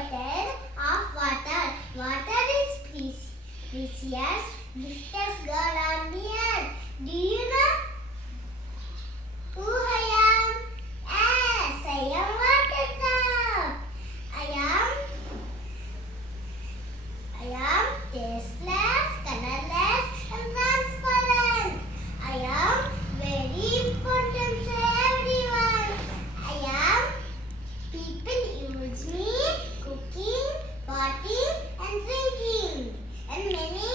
bottle of water. Water is precious, gift God on the earth. Do you know who I am? Yes, I am water cup. I am tasteless, colorless, and transparent. I am very important to everyone. People use me cooking, potting, and drinking, and many